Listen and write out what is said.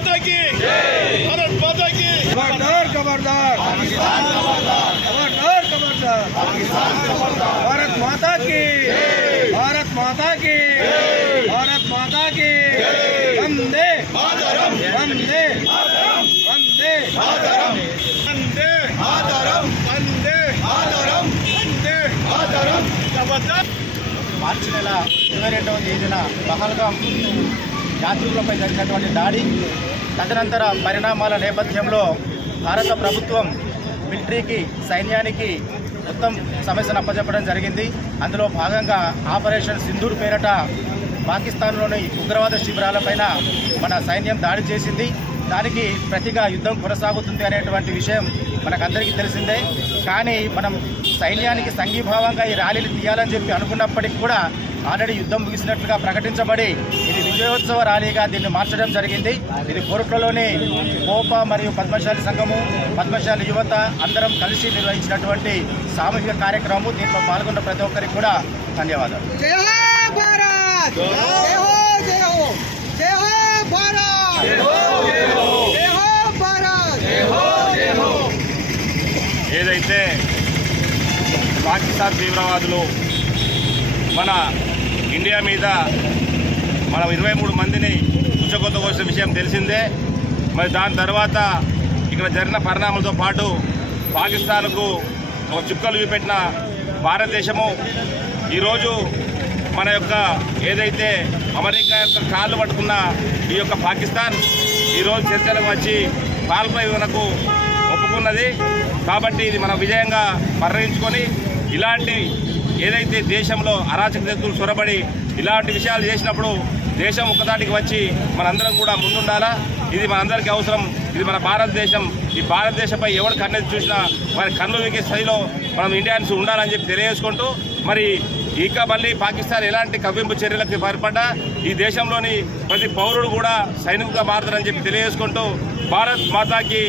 माता की भारत माता की खबरदार खबरदार खबरदार खबरदार भारत माता की भारत माता की भारत माता की वंदे वंदे वंदे वंदे आदरम वंदे आदरम वंदे आदरम जबरदस्त మార్చి నెల ఇరవై రెండవ తేదీన పహల్గాం యాత్రికులపై జరిగినటువంటి దాడి తదనంతర పరిణామాల నేపథ్యంలో భారత ప్రభుత్వం మిలిటరీకి సైన్యానికి మొత్తం సమస్యను అప్పచెప్పడం జరిగింది. అందులో భాగంగా ఆపరేషన్ సింధూర్ పేరట పాకిస్తాన్లోని ఉగ్రవాద శిబిరాలపైన మన సైన్యం దాడి చేసింది. దానికి ప్రతిగా యుద్ధం కొనసాగుతుంది అనేటువంటి విషయం మనకందరికీ తెలిసిందే. కానీ మనం సైన్యానికి సంఘీభావంగా ఈ ర్యాలీలు తీయాలని చెప్పి అనుకున్నప్పటికీ కూడా ఆల్రెడీ యుద్ధం ముగిసినట్లుగా ప్రకటించబడి విజయోత్సవ ర్యాలీగా దీన్ని మార్చడం జరిగింది. ఇది కోరుట్లలోని కోప మరియు పద్మశాలి సంఘము పద్మశాలి యువత అందరం కలిసి నిర్వహించినటువంటి సామూహిక కార్యక్రమము. దీంట్లో పాల్గొన్న ప్రతి ఒక్కరికి కూడా ధన్యవాదాలు. ఏదైతే పాకిస్తాన్ తీవ్రవాదులు మన ఇండియా మీద మనం ఇరవై మూడు మందిని ఉచ్చకొత్త కోసిన విషయం తెలిసిందే. మరి దాని తర్వాత ఇక్కడ జరిగిన పరిణామాలతో పాటు పాకిస్తాన్కు ఒక చుక్కలు చూపెట్టిన భారతదేశము. ఈరోజు మన యొక్క ఏదైతే అమెరికా యొక్క కాళ్ళు పట్టుకున్న ఈ యొక్క పాకిస్తాన్ ఈరోజు చర్చలకు వచ్చి పాల్పై మనకు ఒప్పుకున్నది. కాబట్టి ఇది మనం విజయంగా పరిగణించుకొని ఇలాంటి ఏదైతే దేశంలో అరాచక శక్తులు చొరబడి ఇలాంటి విషయాలు చేసినప్పుడు దేశం ఒకదాటికి వచ్చి మనందరం కూడా ముందుండాలా? ఇది మనందరికీ అవసరం. ఇది మన భారతదేశం. ఈ భారతదేశంపై ఎవరు కన్నెత్తి చూసినా మరి కన్ను వికే స్థాయిలో మనం ఇండియన్స్ ఉండాలని చెప్పి తెలియజేసుకుంటూ మరి ఇంకా మళ్ళీ పాకిస్తాన్ ఎలాంటి కవ్వింపు చర్యలకు పాల్పడ్డా ఈ దేశంలోని ప్రతి పౌరుడు కూడా సైనికుగా మారుతారని చెప్పి తెలియజేసుకుంటూ భారత్ మాతాకి